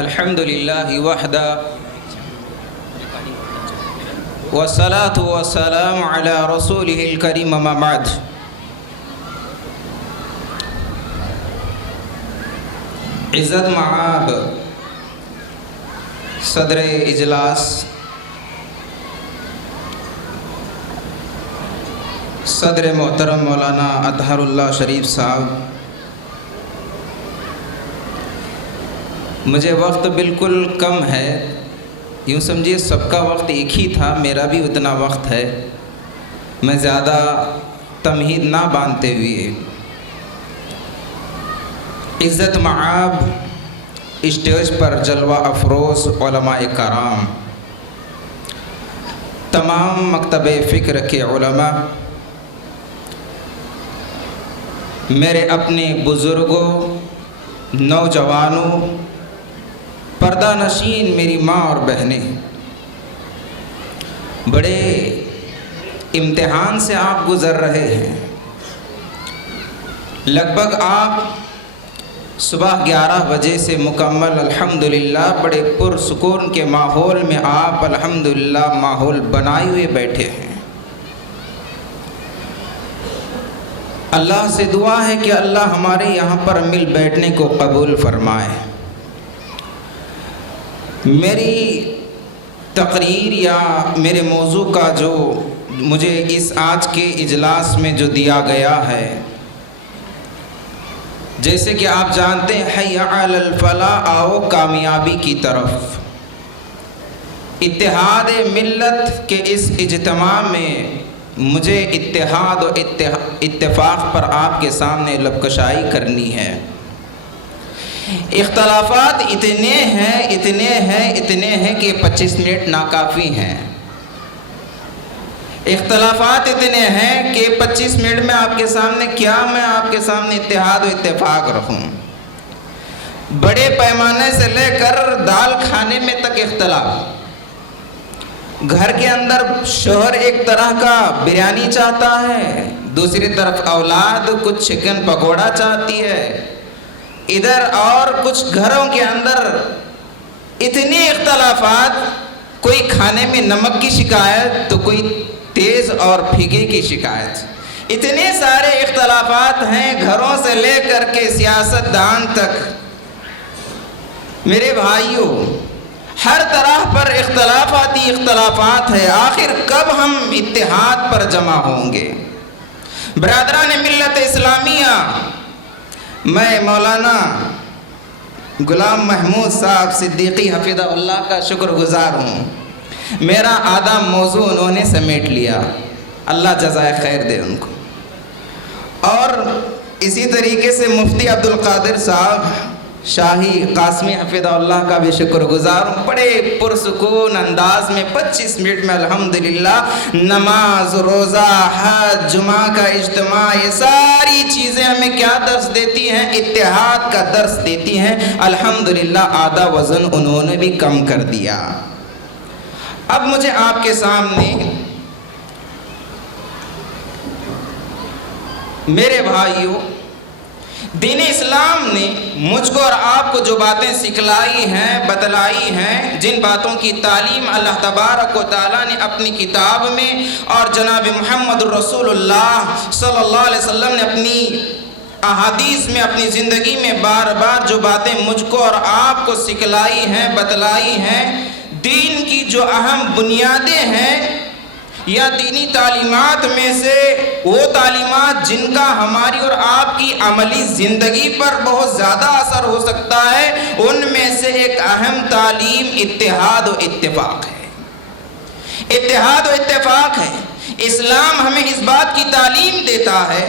الحمدللہ وحدہ والصلاة والسلام علی رسولہ الکریم اما بعد۔ عزت معاب صدر اجلاس صدر محترم مولانا اطہر اللہ شریف صاحب، مجھے وقت بالکل کم ہے، یوں سمجھیے سب کا وقت ایک ہی تھا، میرا بھی اتنا وقت ہے، میں زیادہ تمہید نہ باندھتے ہوئے عزت معاب اسٹیج پر جلوہ افروز علماء کرام، تمام مکتب فکر کے علماء، میرے اپنے بزرگوں، نوجوانوں، پردہ نشین میری ماں اور بہنیں، بڑے امتحان سے آپ گزر رہے ہیں۔ لگ بھگ آپ صبح 11 بجے سے مکمل الحمدللہ بڑے پرسکون کے ماحول میں آپ الحمدللہ ماحول بنائے ہوئے بیٹھے ہیں۔ اللہ سے دعا ہے کہ اللہ ہمارے یہاں پر مل بیٹھنے کو قبول فرمائے۔ میری تقریر یا میرے موضوع کا جو مجھے اس آج کے اجلاس میں جو دیا گیا ہے، جیسے کہ آپ جانتے ہیں حی علی الفلاح، آؤ کامیابی کی طرف۔ اتحاد ملت کے اس اجتماع میں مجھے اتحاد و اتفاق پر آپ کے سامنے لب کشائی کرنی ہے۔ اختلافات اتنے ہیں کہ 25 منٹ ناکافی ہیں۔ اختلافات اتنے ہیں کہ 25 منٹ میں آپ کے سامنے میں آپ کے سامنے اتحاد و اتفاق رکھوں۔ بڑے پیمانے سے لے کر دال کھانے میں تک اختلاف۔ گھر کے اندر شوہر ایک طرح کا بریانی چاہتا ہے، دوسری طرف اولاد کچھ چکن پکوڑا چاہتی ہے، ادھر اور کچھ گھروں کے اندر اتنے اختلافات، کوئی کھانے میں نمک کی شکایت تو کوئی تیز اور پھیکے کی شکایت۔ اتنے سارے اختلافات ہیں گھروں سے لے کر کے سیاست دان تک۔ میرے بھائیوں، ہر طرح پر اختلافات ہے، آخر کب ہم اتحاد پر جمع ہوں گے؟ برادران ملت اسلامیہ، میں مولانا غلام محمود صاحب صدیقی حفظہ اللہ کا شکر گزار ہوں۔ میرا آدھا موضوع انہوں نے سمیٹ لیا، اللہ جزائے خیر دے ان کو۔ اور اسی طریقے سے مفتی عبدالقادر صاحب شاہی قاسمی حفظہ اللہ کا بھی شکر گزار ہوں۔ بڑے پرسکون انداز میں 25 منٹ میں الحمدللہ نماز، روزہ، حج، جمعہ کا اجتماع، یہ ساری چیزیں ہمیں کیا درس دیتی ہیں؟ اتحاد کا درس دیتی ہیں۔ الحمدللہ آدھا وزن انہوں نے بھی کم کر دیا۔ اب مجھے آپ کے سامنے میرے بھائیوں، دین اسلام نے مجھ کو اور آپ کو جو باتیں سکھلائی ہیں، بتلائی ہیں، جن باتوں کی تعلیم اللہ تبارک و تعالیٰ نے اپنی کتاب میں اور جناب محمد الرسول اللہ صلی اللہ علیہ وسلم نے اپنی احادیث میں، اپنی زندگی میں بار بار جو باتیں مجھ کو اور آپ کو سکھلائی ہیں، بتلائی ہیں، دین کی جو اہم بنیادیں ہیں یا دینی تعلیمات میں سے وہ تعلیمات جن کا ہماری اور آپ کی عملی زندگی پر بہت زیادہ اثر ہو سکتا ہے، ان میں سے ایک اہم تعلیم اتحاد و اتفاق ہے۔ اتحاد و اتفاق ہے۔ اسلام ہمیں اس بات کی تعلیم دیتا ہے،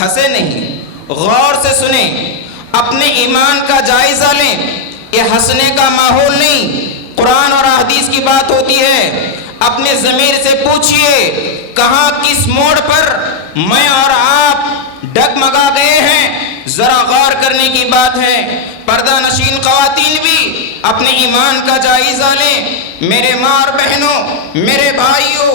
ہنسے نہیں، غور سے سنیں، اپنے ایمان کا جائزہ لیں، یہ ہنسنے کا ماحول نہیں، قرآن اور حدیث کی بات ہوتی ہے۔ اپنے ضمیر سے پوچھئے، کہاں کس موڑ پر میں اور آپ ڈگمگا گئے ہیں؟ ذرا غور کرنے کی بات ہے۔ پردہ نشین خواتین بھی اپنے ایمان کا جائزہ لیں۔ میرے ماں اور بہنوں، میرے بھائیوں،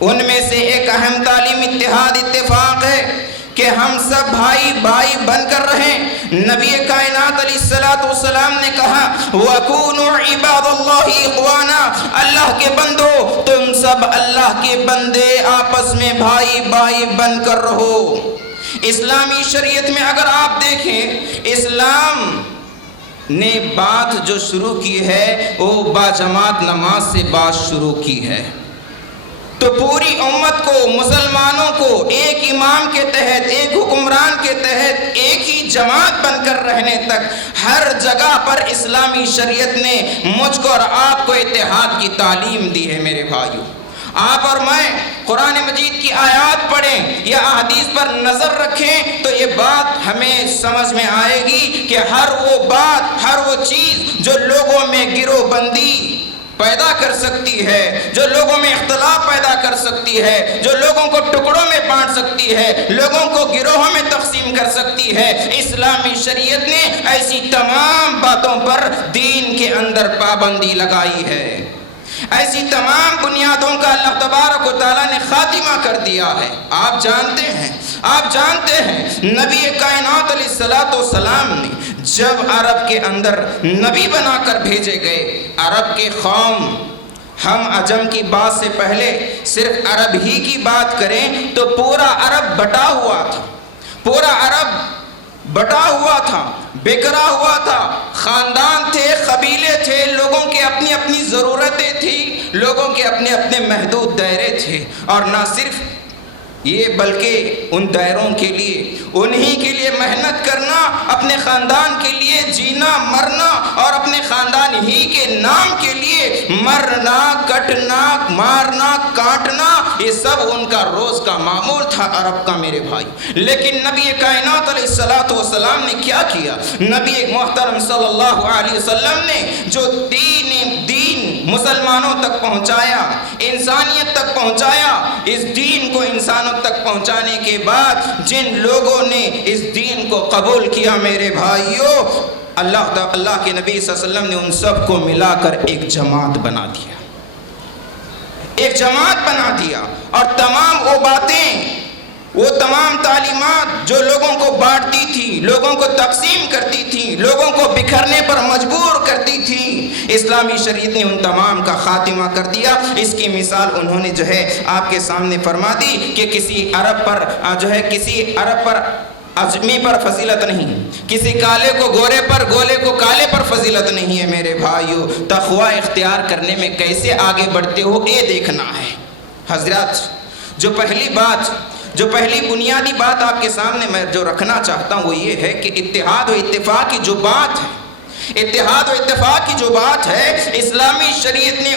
ان میں سے ایک اہم تعلیم اتحاد اتفاق ہے کہ ہم سب بھائی بھائی بن کر رہیں۔ نبی کائنات علیہ الصلوۃ والسلام نے کہا وَكُونُوا عِبَادَ اللَّهِ إِخْوَانًا، اللہ کے بندو تم سب اللہ کے بندے آپس میں بھائی بھائی بن کر رہو۔ اسلامی شریعت میں اگر آپ دیکھیں، اسلام نے بات جو شروع کی ہے وہ باجماعت نماز سے بات شروع کی ہے، تو پوری امت کو، مسلمانوں کو ایک امام کے تحت، ایک حکمران کے تحت، ایک ہی جماعت بن کر رہنے تک ہر جگہ پر اسلامی شریعت نے مجھ کو اور آپ کو اتحاد کی تعلیم دی ہے۔ میرے بھائیو، آپ اور میں قرآن مجید کی آیات پڑھیں یا احادیث پر نظر رکھیں تو یہ بات ہمیں سمجھ میں آئے گی کہ ہر وہ بات، ہر وہ چیز جو لوگوں میں گروہ بندی پیدا کر سکتی ہے، جو لوگوں میں اختلاف پیدا کر سکتی ہے، جو لوگوں کو ٹکڑوں میں بانٹ سکتی ہے، لوگوں کو گروہوں میں تقسیم کر سکتی ہے، اسلامی شریعت نے ایسی تمام باتوں پر دین کے اندر پابندی لگائی ہے۔ ایسی تمام بنیادوں کا اللہ تبارک و تعالیٰ نے خاتمہ کر دیا ہے۔ آپ جانتے ہیں نبی کائنات علیہ الصلوۃ والسلام نے جب عرب کے اندر نبی بنا کر بھیجے گئے، عرب کے قوم، ہم عجم کی بات سے پہلے صرف عرب ہی کی بات کریں تو پورا عرب بٹا ہوا تھا، پورا عرب بٹا ہوا تھا، بکھرا ہوا تھا، خاندان تھے، قبیلے تھے، لوگوں کے اپنی اپنی ضرورتیں تھیں، لوگوں کے اپنے اپنے محدود دائرے تھے، اور نہ صرف یہ بلکہ ان دائروں کے لیے، انہی کے لیے محنت کرنا، اپنے خاندان کے لیے جینا مرنا اور اپنے خاندان ہی کے نام کے لیے مرنا، کٹنا، مارنا، کاٹنا، یہ سب ان کا روز کا معمول تھا عرب کا۔ میرے بھائی، لیکن نبی کائنات علیہ الصلوۃ والسلام نے کیا کیا؟ نبی محترم صلی اللہ علیہ وسلم نے جو دین مسلمانوں تک پہنچایا، انسانیت تک پہنچایا، اس دین کو انسانوں تک پہنچانے کے بعد جن لوگوں نے اس دین کو قبول کیا، میرے بھائیوں، اللہ کے نبی صلی اللہ علیہ وسلم نے ان سب کو ملا کر ایک جماعت بنا دیا، ایک جماعت بنا دیا، اور تمام وہ باتیں، وہ تمام تعلیمات جو لوگوں کو بانٹتی تھی، لوگوں کو تقسیم کرتی تھی، لوگوں کو بکھرنے پر مجبور کرتی تھی، اسلامی شریعت نے ان تمام کا خاتمہ کر دیا۔ اس کی مثال انہوں نے جو ہے آپ کے سامنے فرما دی کہ کسی عرب پر عجمی پر فضیلت نہیں، کسی کالے کو گورے پر، گولے کو کالے پر فضیلت نہیں ہے۔ میرے بھائیو، تقوی اختیار کرنے میں کیسے آگے بڑھتے ہو یہ دیکھنا ہے۔ حضرات، جو پہلی بنیادی بات آپ کے سامنے میں جو رکھنا چاہتا ہوں وہ یہ ہے کہ اتحاد و اتفاق کی جو بات ہے، اتحاد و اتفاق کی جو بات ہے، اسلامی شریعت نے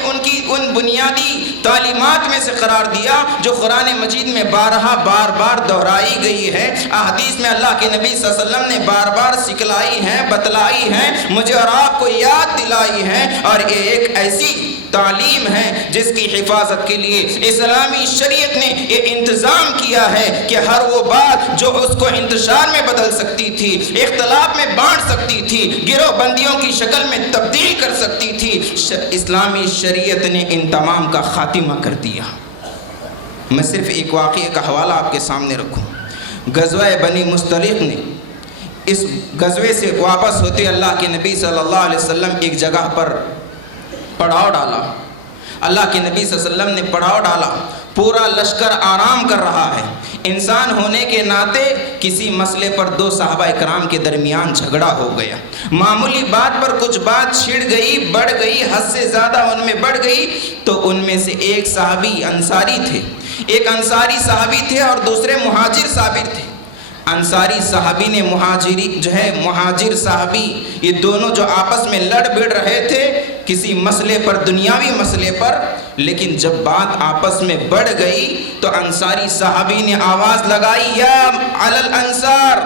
ان بنیادی تعلیمات میں سے قرار دیا جو قرآن مجید میں بار بار دہرائی گئی ہے، احادیث میں اللہ کے نبی صلی اللہ علیہ وسلم نے بار بار سکھلائی ہیں، بتلائی ہیں، مجھے اور آپ کو یاد دلائی ہیں، اور یہ ایک ایسی تعلیم ہے جس کی حفاظت کے لیے اسلامی شریعت نے یہ انتظام کیا ہے کہ ہر وہ بات جو اس کو انتشار میں بدل سکتی تھی، اختلاف میں بانٹ سکتی تھی، گروہ بندیوں کی شکل میں تبدیل کر سکتی تھی، اسلامی شریعت نے ان تمام کا خاتمہ کر دیا۔ میں صرف ایک واقعے کا حوالہ آپ کے سامنے رکھوں۔ غزوہ بنی مستلق نے، اس غزوے سے واپس ہوتے اللہ کے نبی صلی اللہ علیہ وسلم ایک جگہ پر پڑاؤ ڈالا، اللہ کے نبی صلی اللہ علیہ وسلم نے پڑاؤ ڈالا، پورا لشکر آرام کر رہا ہے، انسان ہونے کے ناطے کسی مسئلے پر دو صحابہ اکرام کے درمیان جھگڑا ہو گیا، معمولی بات پر کچھ بات چھڑ گئی، بڑھ گئی، حد سے زیادہ ان میں بڑھ گئی، تو ان میں سے ایک صحابی انصاری تھے، ایک انصاری صحابی تھے اور دوسرے مہاجر صحابی تھے۔ انصاری صحابی نے مہاجر صحابی، یہ دونوں جو آپس میں لڑ بھڑ رہے تھے کسی مسئلے پر، دنیاوی مسئلے پر، لیکن جب بات آپس میں بڑھ گئی تو انصاری صحابی نے آواز لگائی، یا علی الانصار،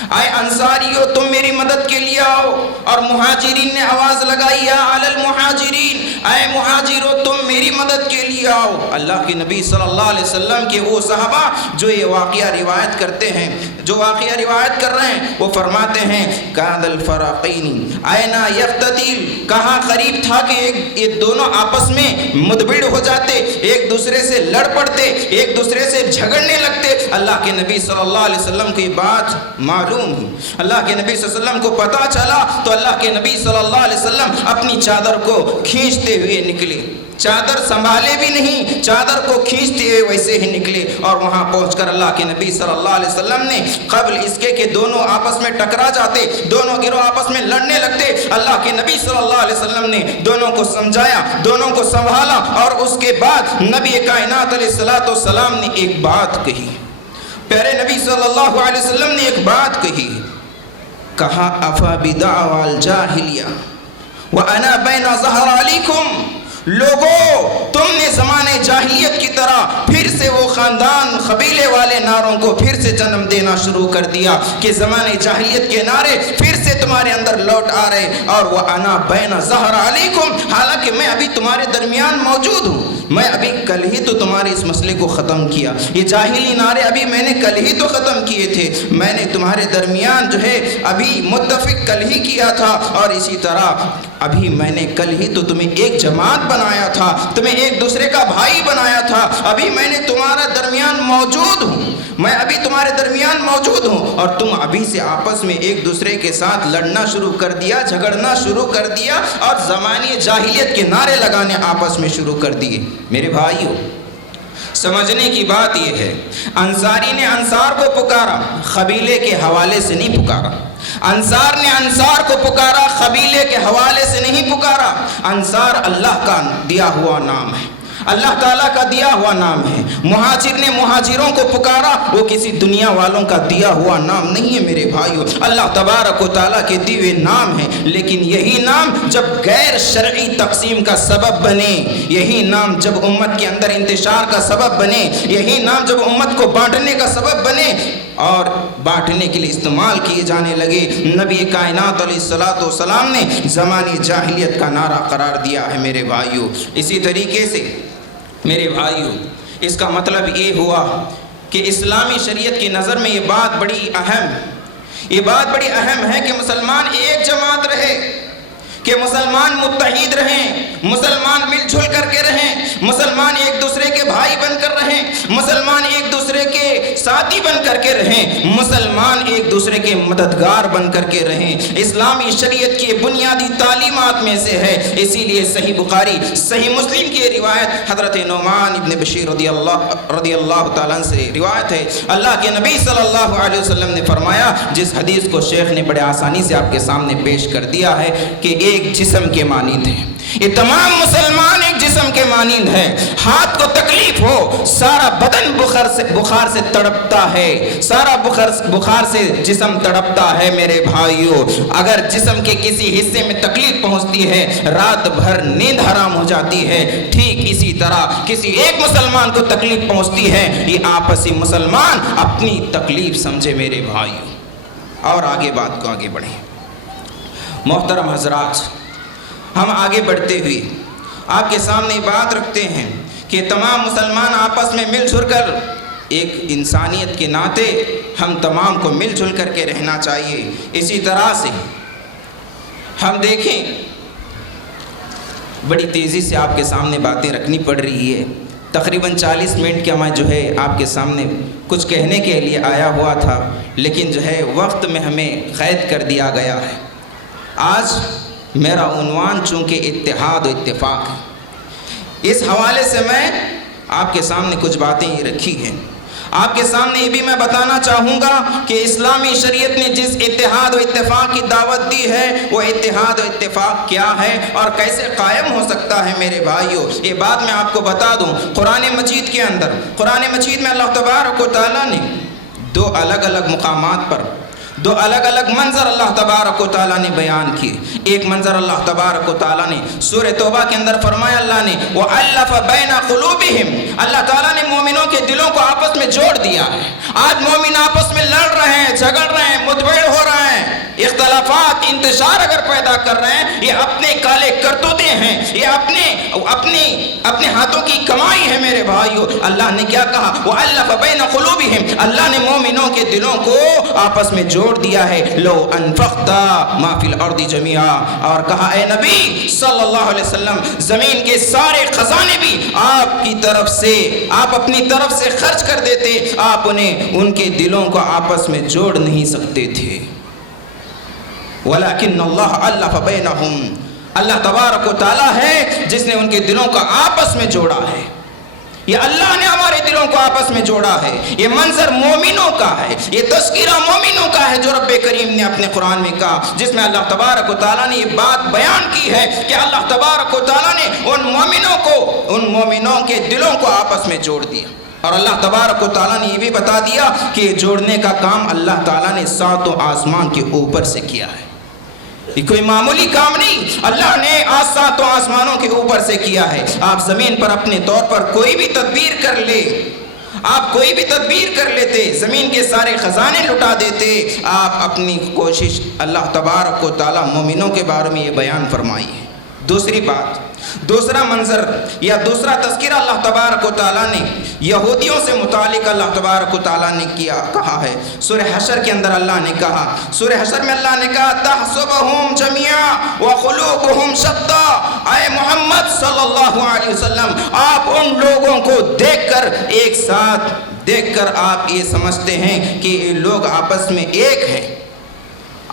اے انصاریو تم میری مدد کے لیے آؤ، اور مہاجرین نے آواز لگائی یا علی المہاجرین، اے مہاجرو تم میری مدد کے لیے آؤ۔ اللہ کے نبی صلی اللہ علیہ وسلم کے وہ صحابہ جو یہ واقعہ روایت کرتے ہیں، جو واقعہ روایت کر رہے ہیں، وہ فرماتے ہیں کاد الفراقین اینا یقتتل، کہاں قریب تھا کہ یہ دونوں آپس میں مدبڑ ہو جاتے، ایک دوسرے سے لڑ پڑتے، ایک دوسرے سے جھگڑنے لگتے۔ اللہ کے نبی صلی اللہ علیہ وسلم کی بات معلوم ہوئی، اللہ کے نبی صلی اللہ علیہ وسلم کو پتہ چلا تو اللہ کے نبی صلی اللہ علیہ وسلم اپنی چادر کو کھینچتے ہوئے نکلے، چادر سنبھالے بھی نہیں، چادر کو کھینچتے ہوئے ویسے ہی نکلے، اور وہاں پہنچ کر اللہ کے نبی صلی اللہ علیہ وسلم نے قبل اس کے کہ دونوں آپس میں ٹکرا جاتے، دونوں گروہ آپس میں لڑنے لگتے، اللہ کے نبی صلی اللہ علیہ وسلم نے دونوں کو سمجھایا، دونوں کو سنبھالا، اور اس کے بعد نبی کائنات علیہ الصلوۃ والسلام نے ایک بات کہی، پیارے نبی صلی اللہ علیہ وسلم نے ایک بات کہی، کہا افا بدعوى الجاہلیہ وانا بین ظہرانیکم، لوگوں تم نے زمانے جاہلیت کی طرح پھر سے وہ خاندان قبیلے والے نعروں کو پھر سے جنم دینا شروع کر دیا کہ زمانے جاہلیت کے نعرے پھر سے تمہارے اندر لوٹ آ رہے، اور وہ انا بین ظہر علیکم، حالانکہ میں ابھی تمہارے درمیان موجود ہوں، میں ابھی کل ہی تو تمہارے اس مسئلے کو ختم کیا، یہ جاہلی نعرے ابھی میں نے کل ہی تو ختم کیے تھے، میں نے تمہارے درمیان جو ہے ابھی متفق کل ہی کیا تھا، اور اسی طرح ابھی میں نے کل ہی تو تمہیں ایک جماعت بنایا تھا، تمہیں ایک دوسرے کا بھائی بنایا تھا، ابھی میں نے تمہارا درمیان موجود ہوں، میں ابھی تمہارے درمیان موجود ہوں، اور تم ابھی سے آپس میں ایک دوسرے کے ساتھ لڑنا شروع کر دیا، جھگڑنا شروع کر دیا، اور زمانے جاہلیت کے نعرے لگانے آپس میں شروع کر دیے۔ میرے بھائیو، سمجھنے کی بات یہ ہے، انصاری نے انصار کو پکارا، قبیلے کے حوالے سے نہیں پکارا، انصار نے انصار کو پکارا، قبیلے کے حوالے سے نہیں پکارا۔ انصار اللہ کا دیا ہوا نام ہے، اللہ تعالیٰ کا دیا ہوا نام ہے۔ مہاجر نے مہاجروں کو پکارا، وہ کسی دنیا والوں کا دیا ہوا نام نہیں ہے میرے بھائیو، اللہ تبارک و تعالیٰ کے دیے ہوئے نام ہے، لیکن یہی نام جب غیر شرعی تقسیم کا سبب بنے، یہی نام جب امت کے اندر انتشار کا سبب بنے، یہی نام جب امت کو بانٹنے کا سبب بنے اور بانٹنے کے لیے استعمال کیے جانے لگے، نبی کائنات علیہ الصلوۃ والسلام نے زمانی جاہلیت کا نعرہ قرار دیا ہے میرے بھائیو۔ اسی طریقے سے میرے بھائیو، اس کا مطلب یہ ہوا کہ اسلامی شریعت کی نظر میں یہ بات بڑی اہم ہے کہ مسلمان ایک جماعت رہے، کہ مسلمان متحد رہیں، مسلمان مل جل کر کے رہیں، مسلمان ایک دوسرے کے بھائی بن کر رہیں، مسلمان ایک دوسرے کے ساتھی بن کر کے رہیں، مسلمان ایک دوسرے کے مددگار بن کر کے رہیں۔ اسلامی شریعت کی بنیادی تعلیمات میں سے ہے، اسی لیے صحیح بخاری صحیح مسلم کی روایت حضرت نعمان ابن بشیر رضی اللہ تعالیٰ عنہ سے روایت ہے، اللہ کے نبی صلی اللہ علیہ وسلم نے فرمایا، جس حدیث کو شیخ نے بڑے آسانی سے آپ کے سامنے پیش کر دیا ہے کہ ایک جسم کے مانند ہے، یہ تمام مسلمان ایک جسم کے مانند ہے، ہاتھ کو تکلیف ہو سارا بدن بخار سے تڑپتا ہے، سارا بخار سے جسم تڑپتا ہے میرے بھائیو۔ اگر جسم کے کسی حصے میں تکلیف پہنچتی ہے، رات بھر نیند حرام ہو جاتی ہے، ٹھیک اسی طرح کسی ایک مسلمان کو تکلیف پہنچتی ہے، یہ آپسی مسلمان اپنی تکلیف سمجھے میرے بھائیو۔ اور آگے بات کو آگے بڑھیں، محترم حضرات، ہم آگے بڑھتے ہوئے آپ کے سامنے بات رکھتے ہیں کہ تمام مسلمان آپس میں مل جل کر ایک انسانیت کے ناطے ہم تمام کو مل جل کر کے رہنا چاہیے۔ اسی طرح سے ہم دیکھیں، بڑی تیزی سے آپ کے سامنے باتیں رکھنی پڑ رہی ہے، تقریباً 40 منٹ کا میں جو ہے آپ کے سامنے کچھ کہنے کے لیے آیا ہوا تھا، لیکن جو ہے وقت میں ہمیں قید کر دیا گیا ہے۔ آج میرا عنوان چونکہ اتحاد و اتفاق ہے، اس حوالے سے میں آپ کے سامنے کچھ باتیں رکھی ہیں۔ آپ کے سامنے یہ بھی میں بتانا چاہوں گا کہ اسلامی شریعت نے جس اتحاد و اتفاق کی دعوت دی ہے، وہ اتحاد و اتفاق کیا ہے اور کیسے قائم ہو سکتا ہے میرے بھائیو، یہ بات میں آپ کو بتا دوں۔ قرآن مجید کے اندر، قرآن مجید میں اللہ تبارک و تعالیٰ نے دو الگ الگ مقامات پر دو الگ الگ منظر اللہ تبارک و تعالیٰ نے بیان کیے۔ ایک منظر اللہ تبارک و تعالیٰ نے سورہ توبہ کے اندر فرمایا، اللہ نے وَأَلَّفَ بَيْنَ قُلُوبِهِمْ، اللہ تعالیٰ نے مومنوں کے دلوں کو آپس میں جوڑ دیا ہے۔ آج مومن آپس میں لڑ رہے ہیں، جھگڑ رہے ہیں، متبھیڑ ہو رہے ہیں، اختلافات انتشار اگر پیدا کر رہے ہیں، یہ اپنے کالے کرتوتے ہیں، یہ اپنے ہاتھوں کی کمائی ہے میرے بھائیو۔ اللہ نے کیا کہا؟ وَأَلَّفَ بَيْنَ قُلُوبِهِمْ، اللہ نے مومنوں کے دلوں کو آپس میں جوڑ دیا ہے۔ لو انفقت ما فی الارض جميعا، اور کہا اے نبی صلی اللہ علیہ وسلم زمین کے سارے خزانے بھی آپ کی طرف سے، آپ اپنی طرف سے خرچ کر دیتے، آپ انہیں ان کے دلوں کو آپس میں جوڑ نہیں سکتے تھے۔ ولیکن اللہ الف بینہم، اللہ تبارک و تعالیٰ ہے جس نے ان کے دلوں کا آپس میں جوڑا ہے۔ یہ اللہ نے ہمارے دلوں کو آپس میں جوڑا ہے۔ یہ منظر مومنوں کا ہے، یہ تذکرہ مومنوں کا ہے جو رب کریم نے اپنے قرآن میں کہا، جس میں اللہ تبارک و تعالیٰ نے یہ بات بیان کی ہے کہ اللہ تبارک و تعالیٰ نے ان مومنوں کے دلوں کو آپس میں جوڑ دیا۔ اور اللہ تبارک و تعالیٰ نے یہ بھی بتا دیا کہ یہ جوڑنے کا کام اللہ تعالیٰ نے ساتوں آسمان کے اوپر سے کیا ہے۔ یہ کوئی معمولی کام نہیں، اللہ نے ساتوں آسمانوں کے اوپر سے کیا ہے۔ آپ زمین پر اپنے طور پر کوئی بھی تدبیر کر لے، آپ کوئی بھی تدبیر کر لیتے، زمین کے سارے خزانے لٹا دیتے، آپ اپنی کوشش، اللہ تبارک و تعالیٰ مومنوں کے بارے میں یہ بیان فرمائی ہے۔ دوسری بات، دوسرا منظر یا دوسرا تذکرہ اللہ تبارک و تعالیٰ نے یہودیوں سے متعلق اللہ تبارک و تعالیٰ نے کہا ہے۔ سورہ حشر کے اندر اللہ نے کہا، سورہ حشر میں اللہ نے کہا تحسبہم جميعا وقلوبہم شتى، اے محمد صلی اللہ علیہ وسلم آپ ان لوگوں کو دیکھ کر، ایک ساتھ دیکھ کر آپ یہ سمجھتے ہیں کہ یہ لوگ آپس میں ایک ہیں۔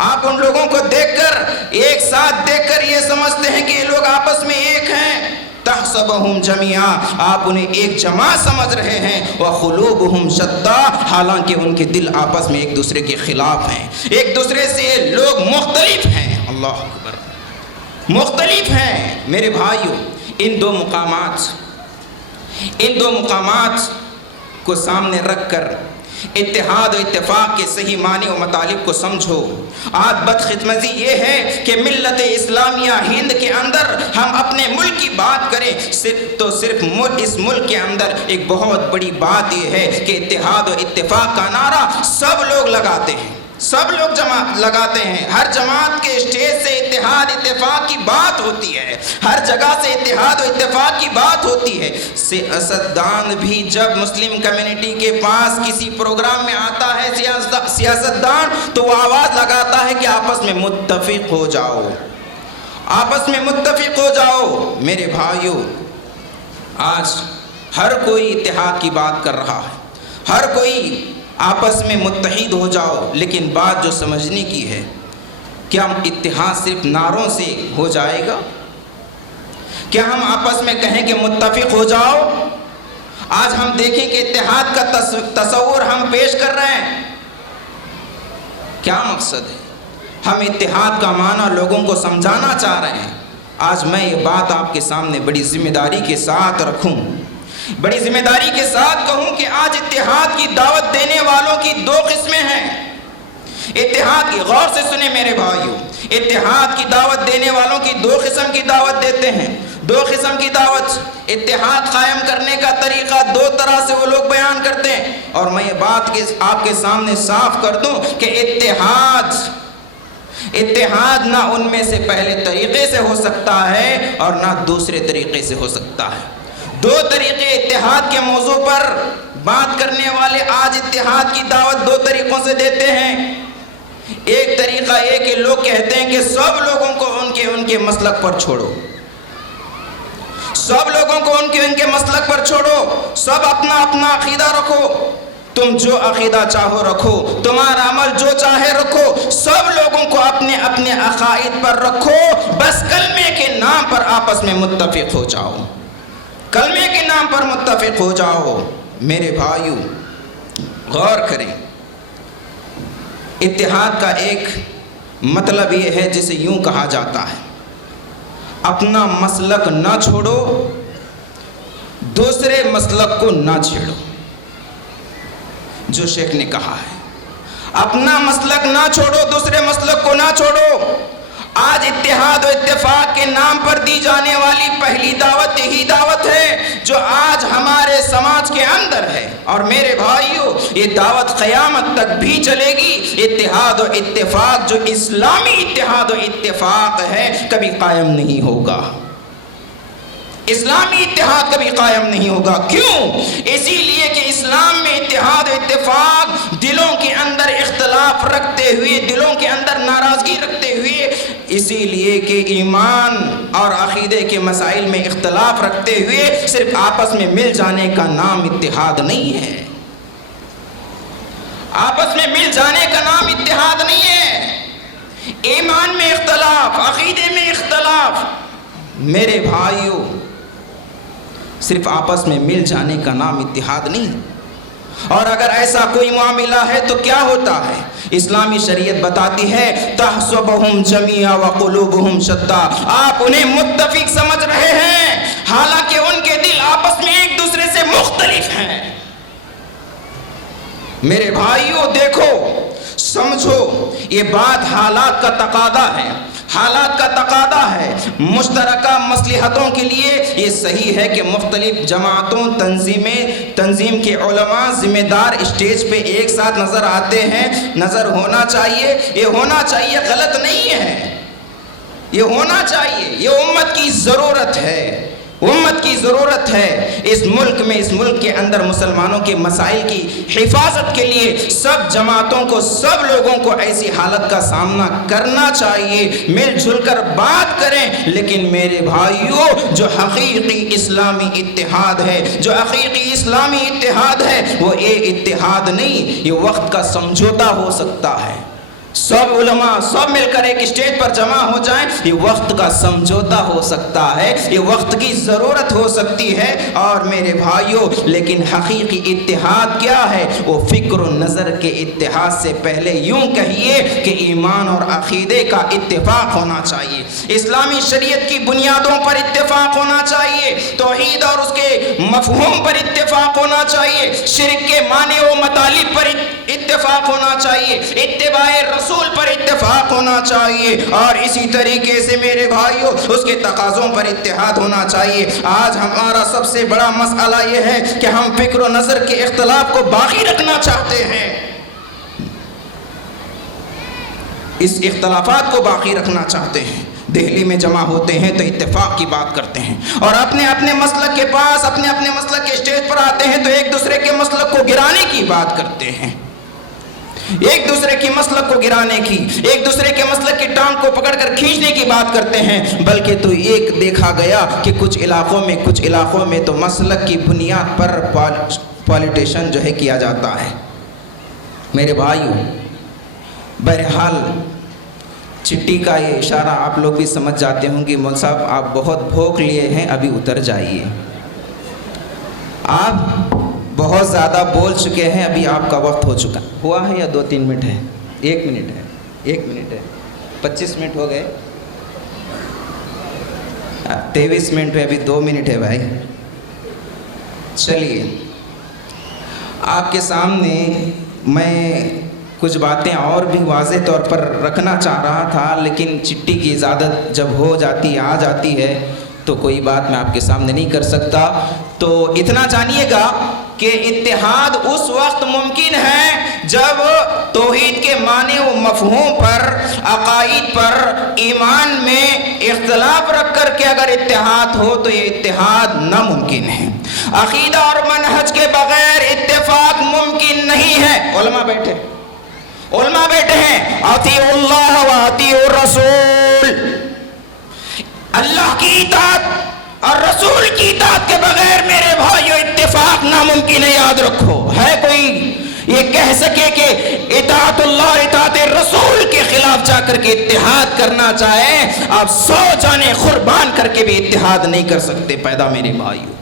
آپ ان لوگوں کو دیکھ کر، ایک ساتھ دیکھ کر یہ سمجھتے ہیں کہ یہ لوگ آپس میں ایک ہیں۔ تحسبہم جميعا، آپ انہیں ایک جماعت سمجھ رہے ہیں، وقلوبہم شتى، حالانکہ ان کے دل آپس میں ایک دوسرے کے خلاف ہیں، ایک دوسرے سے لوگ مختلف ہیں۔ اللہ اکبر، مختلف ہیں میرے بھائیو۔ ان دو مقامات کو سامنے رکھ کر اتحاد و اتفاق کے صحیح معنی و مطالب کو سمجھو۔ آج بدقسمتی یہ ہے کہ ملت اسلامیہ ہند کے اندر ہم اپنے ملک کی بات کریں تو صرف اس ملک کے اندر ایک بہت بڑی بات یہ ہے کہ اتحاد و اتفاق کا نعرہ سب لوگ لگاتے ہیں، سب لوگ جماعت لگاتے ہیں، ہر جماعت کے اسٹیج سے اتحاد اتفاق کی بات ہوتی ہے، ہر جگہ سے اتحاد و اتفاق کی بات ہوتی ہے۔ سیاستدان بھی جب مسلم کمیونٹی کے پاس کسی پروگرام میں آتا ہے سیاستدان، تو وہ آواز لگاتا ہے کہ آپس میں متفق ہو جاؤ، آپس میں متفق ہو جاؤ۔ میرے بھائیو، آج ہر کوئی اتحاد کی بات کر رہا ہے، ہر کوئی آپس میں متحد ہو جاؤ، لیکن بات جو سمجھنے کی ہے، کیا اتحاد صرف نعروں سے ہو جائے گا؟ کیا ہم آپس میں کہیں کہ متفق ہو جاؤ؟ آج ہم دیکھیں کہ اتحاد کا تصور ہم پیش کر رہے ہیں، کیا مقصد ہے؟ ہم اتحاد کا معنی لوگوں کو سمجھانا چاہ رہے ہیں۔ آج میں یہ بات آپ کے سامنے بڑی ذمہ داری کے ساتھ رکھوں، بڑی ذمہ داری کے ساتھ کہوں کہ آج اتحاد کی دعوت دینے والوں کی دو قسمیں ہیں۔ اتحاد کی، غور سے سنیں میرے بھائیو، اتحاد کی دعوت دینے والوں کی دو قسم کی دعوت دیتے ہیں، دو قسم کی دعوت۔ اتحاد قائم کرنے کا طریقہ دو طرح سے وہ لوگ بیان کرتے ہیں، اور میں یہ بات آپ کے سامنے صاف کر دوں کہ اتحاد نہ ان میں سے پہلے طریقے سے ہو سکتا ہے اور نہ دوسرے طریقے سے ہو سکتا ہے۔ دو طریقے اتحاد کے موضوع پر بات کرنے والے آج اتحاد کی دعوت دو طریقوں سے دیتے ہیں۔ ایک طریقہ یہ کہ لوگ کہتے ہیں کہ سب لوگوں کو ان کے مسلک پر چھوڑو، سب لوگوں کو ان کے مسلک پر چھوڑو، سب اپنا اپنا عقیدہ رکھو، تم جو عقیدہ چاہو رکھو، تمہارا عمل جو چاہے رکھو، سب لوگوں کو اپنے اپنے عقائد پر رکھو، بس کلمے کے نام پر آپس میں متفق ہو جاؤ، کلمے کے نام پر متفق ہو جاؤ۔ میرے بھائیو، غور کریں، اتحاد کا ایک مطلب یہ ہے جسے یوں کہا جاتا ہے، اپنا مسلک نہ چھوڑو، دوسرے مسلک کو نہ چھیڑو۔ جو شیخ نے کہا ہے اپنا مسلک نہ چھوڑو، دوسرے مسلک کو نہ چھوڑو۔ آج اتحاد و اتفاق کے نام پر دی جانے والی پہلی دعوت یہی دعوت ہے جو آج ہمارے سماج کے اندر ہے، اور میرے بھائیو یہ دعوت قیامت تک بھی چلے گی۔ اتحاد و اتفاق جو اسلامی اتحاد و اتفاق ہے کبھی قائم نہیں ہوگا، اسلامی اتحاد کبھی قائم نہیں ہوگا۔ کیوں؟ اسی لیے کہ اسلام میں اتحاد و اتفاق دلوں کے اندر اختلاف رکھتے ہوئے، دلوں کے اندر ناراضگی رکھتے ہوئے، اسی لیے کہ ایمان اور عقیدے کے مسائل میں اختلاف رکھتے ہوئے صرف آپس میں مل جانے کا نام اتحاد نہیں ہے، آپس میں مل جانے کا نام اتحاد نہیں ہے۔ ایمان میں اختلاف، عقیدے میں اختلاف، میرے بھائیوں صرف آپس میں مل جانے کا نام اتحاد نہیں۔ اور اگر ایسا کوئی معاملہ ہے تو کیا ہوتا ہے؟ اسلامی شریعت بتاتی ہے تحسبہم جمیعا وقلوبہم شتیٰ، آپ انہیں متفق سمجھ رہے ہیں حالانکہ ان کے دل آپس میں ایک دوسرے سے مختلف ہیں۔ میرے بھائیوں دیکھو، سمجھو، یہ بات حالات کا تقاضا ہے، حالات کا تقاضا ہے۔ مشترکہ مصلحتوں کے لیے یہ صحیح ہے کہ مختلف جماعتوں، تنظیم کے علماء، ذمہ دار اسٹیج پہ ایک ساتھ نظر آتے ہیں، نظر ہونا چاہیے، یہ ہونا چاہیے، غلط نہیں ہے، یہ ہونا چاہیے، یہ امت کی ضرورت ہے، امت کی ضرورت ہے۔ اس ملک کے اندر مسلمانوں کے مسائل کی حفاظت کے لیے سب جماعتوں کو، سب لوگوں کو ایسی حالت کا سامنا کرنا چاہیے، مل جل کر بات کریں۔ لیکن میرے بھائیوں جو حقیقی اسلامی اتحاد ہے، جو حقیقی اسلامی اتحاد ہے، وہ یہ اتحاد نہیں، یہ وقت کا سمجھوتا ہو سکتا ہے۔ سب علماء سب مل کر ایک اسٹیج پر جمع ہو جائیں، یہ وقت کا سمجھوتا ہو سکتا ہے، یہ وقت کی ضرورت ہو سکتی ہے۔ اور میرے بھائیوں لیکن حقیقی اتحاد کیا ہے؟ وہ فکر و نظر کے اتحاد سے پہلے یوں کہیے کہ ایمان اور عقیدے کا اتفاق ہونا چاہیے، اسلامی شریعت کی بنیادوں پر اتفاق ہونا چاہیے، توحید اور اس کے مفہوم پر اتفاق ہونا چاہیے، شرک کے معنی و مطالب پر اتفاق ہونا چاہیے، اتباع رسول پر اتفاق ہونا چاہیے، اور اسی طریقے سے میرے بھائیوں اس کے تقاضوں پر اتحاد ہونا چاہیے۔ آج ہمارا سب سے بڑا مسئلہ یہ ہے کہ ہم فکر و نظر کے اختلاف کو باقی رکھنا چاہتے ہیں، اس اختلافات کو باقی رکھنا چاہتے ہیں۔ دہلی میں جمع ہوتے ہیں تو اتفاق کی بات کرتے ہیں، اور اپنے اپنے مسلک کے پاس، اپنے اپنے مسلک کے اسٹیج پر آتے ہیں تو ایک دوسرے کے مسلک کو گرانے کی بات کرتے ہیں، ایک دوسرے کی مسلک کو گرانے کی، ایک دوسرے کے مسلک کی ٹانگ کو پکڑ کر کھینچنے کی بات کرتے ہیں۔ بلکہ تو ایک دیکھا گیا کہ کچھ علاقوں میں تو مسلک کی بنیاد پر پالیٹیشن جو ہے کیا جاتا ہے۔ میرے بھائیوں بہرحال چٹی کا یہ اشارہ آپ لوگ بھی سمجھ جاتے ہوں گے، مول صاحب آپ بہت بھوک لیے ہیں، ابھی اتر جائیے، آپ بہت زیادہ بول چکے ہیں، ابھی آپ کا وقت ہو چکا ہوا ہے، یا 2-3 منٹ ہے؟ 1 منٹ ہے، 1 منٹ ہے، 25 منٹ ہو گئے، 23 منٹ ہے، ابھی 2 منٹ ہے بھائی۔ چلیے آپ کے سامنے میں کچھ باتیں اور بھی واضح طور پر رکھنا چاہ رہا تھا، لیکن چٹی کی اجازت جب ہو جاتی آ جاتی ہے تو کوئی بات میں آپ کے سامنے نہیں کر سکتا۔ تو اتنا جانیے گا کہ اتحاد اس وقت ممکن ہے جب توحید کے معنی و مفہوم پر، عقائد پر، ایمان میں اختلاف رکھ کر کے اگر اتحاد ہو تو یہ اتحاد ناممکن ہے۔ عقیدہ اور منہج کے بغیر اتفاق ممکن نہیں ہے۔ علماء بیٹھے ہیں، اطیعوا اللہ و اطیعوا الرسول، اللہ کی اطاعت اور رسول کی اطاعت کے بغیر میرے بھائیو اتفاق ناممکن ہے، یاد رکھو۔ ہے کوئی یہ کہہ سکے کہ اطاعت اللہ اطاعت رسول کے خلاف جا کر کے اتحاد کرنا چاہے؟ آپ 100 جانیں قربان کر کے بھی اتحاد نہیں کر سکتے پیدا میرے بھائیو۔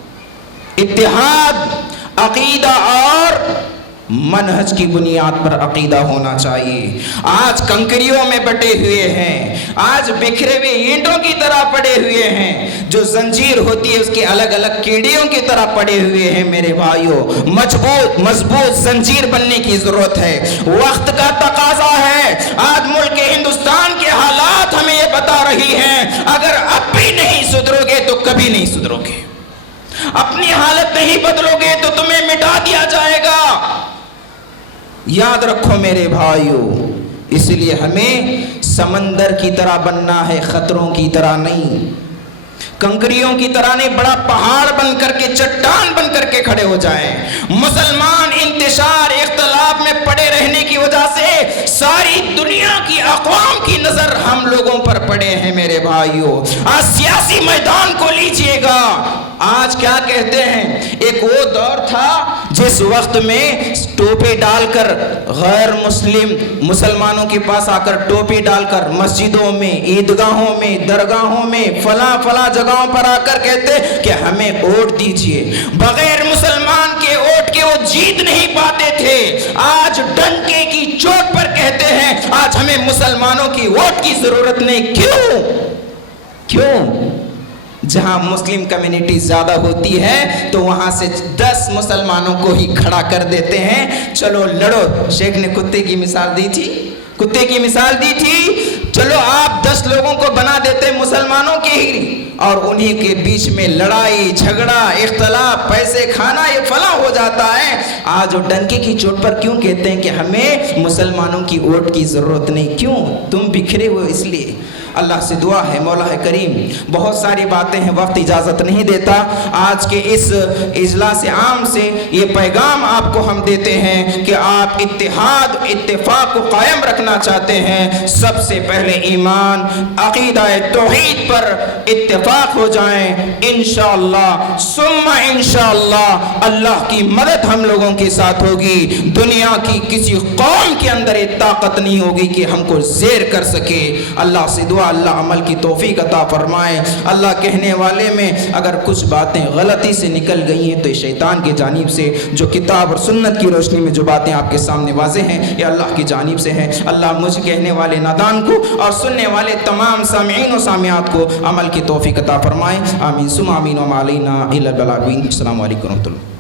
اتحاد عقیدہ اور منہج کی بنیاد پر عقیدہ ہونا چاہیے۔ آج کنکریوں میں بٹے ہوئے ہیں، آج بکھرے ہوئے اینٹوں کی طرح پڑے ہوئے ہیں، جو زنجیر ہوتی ہے اس کے الگ الگ کیڑیوں کی طرح پڑے ہوئے ہیں۔ میرے بھائیوں، مضبوط زنجیر بننے کی ضرورت ہے، وقت کا تقاضا ہے۔ آج ملک ہندوستان کے حالات ہمیں یہ بتا رہی ہیں، اگر اب بھی نہیں سدھرو گے تو کبھی نہیں سدھرو گے، اپنی حالت نہیں بدلو گے تو تمہیں مٹا دیا جائے گا۔ یاد رکھو میرے بھائیوں، اس لیے ہمیں سمندر کی طرح بننا ہے، خطروں کی طرح نہیں، کنکریوں کی طرح نہیں، بڑا پہاڑ بن کر کے، چٹان بن کر کے کھڑے ہو جائیں۔ مسلمان انتشار اختلاف میں پڑے رہنے کی وجہ سے ساری دنیا کی اقوام کی نظر ہم لوگوں پر پڑے ہیں۔ میرے بھائیوں، آج سیاسی میدان کو لیجئے گا، آج کیا کہتے ہیں، ایک وہ دور تھا جس وقت میں ٹوپی ڈال کر غیر مسلمانوں کے پاس آ کر ٹوپی ڈال کر مسجدوں میں، عیدگاہوں میں، درگاہوں میں، فلاں جگہوں پر آ کر کہتے کہ ہمیں ووٹ دیجئے، بغیر مسلمان کے ووٹ کے وہ جیت نہیں پاتے تھے۔ آج ڈنکے کی چوٹ پر کہتے ہیں آج ہمیں مسلمانوں کی ووٹ کی ضرورت نہیں۔ کیوں؟ جہاں مسلم کمیونٹی زیادہ ہوتی ہے تو وہاں سے 10 مسلمانوں کو ہی کھڑا کر دیتے ہیں، چلو لڑو۔ شیخ نے کتے کی مثال دی تھی، چلو آپ 10 لوگوں کو بنا دیتے مسلمانوں کے ہی، اور انہی کے بیچ میں لڑائی جھگڑا اختلاف، پیسے کھانا، یہ فلاں ہو جاتا ہے۔ آج وہ ڈنکے کی چوٹ پر کیوں کہتے ہیں کہ ہمیں مسلمانوں کی ووٹ کی ضرورت نہیں؟ کیوں؟ تم بکھرے ہوئے اس لیے۔ اللہ سے دعا ہے مولا کریم، بہت ساری باتیں ہیں، وقت اجازت نہیں دیتا۔ آج کے اس اجلاس عام سے یہ پیغام آپ کو ہم دیتے ہیں کہ آپ اتحاد اتفاق کو قائم رکھنا چاہتے ہیں، سب سے پہلے ایمان عقیدہ توحید پر اتفاق ہو جائیں، انشاءاللہ ثم انشاءاللہ اللہ کی مدد ہم لوگوں کے ساتھ ہوگی۔ دنیا کی کسی قوم کے اندر یہ طاقت نہیں ہوگی کہ ہم کو زیر کر سکے۔ اللہ سے دعا اللہ عمل کی توفیق عطا فرمائے۔ اللہ کہنے والے میں اگر کچھ باتیں غلطی سے نکل گئی ہیں تو یہ شیطان کی جانب سے، جو کتاب اور سنت کی روشنی میں جو باتیں آپ کے سامنے واضح ہیں یہ اللہ کی جانب سے ہیں۔ اللہ مجھ کہنے والے نادان کو اور سننے والے تمام سامعین و سامعات کو عمل کی توفیق عطا فرمائے۔ آمین ثم آمین وما علینا الا البلاغ۔ السلام علیکم ورحمۃ اللہ۔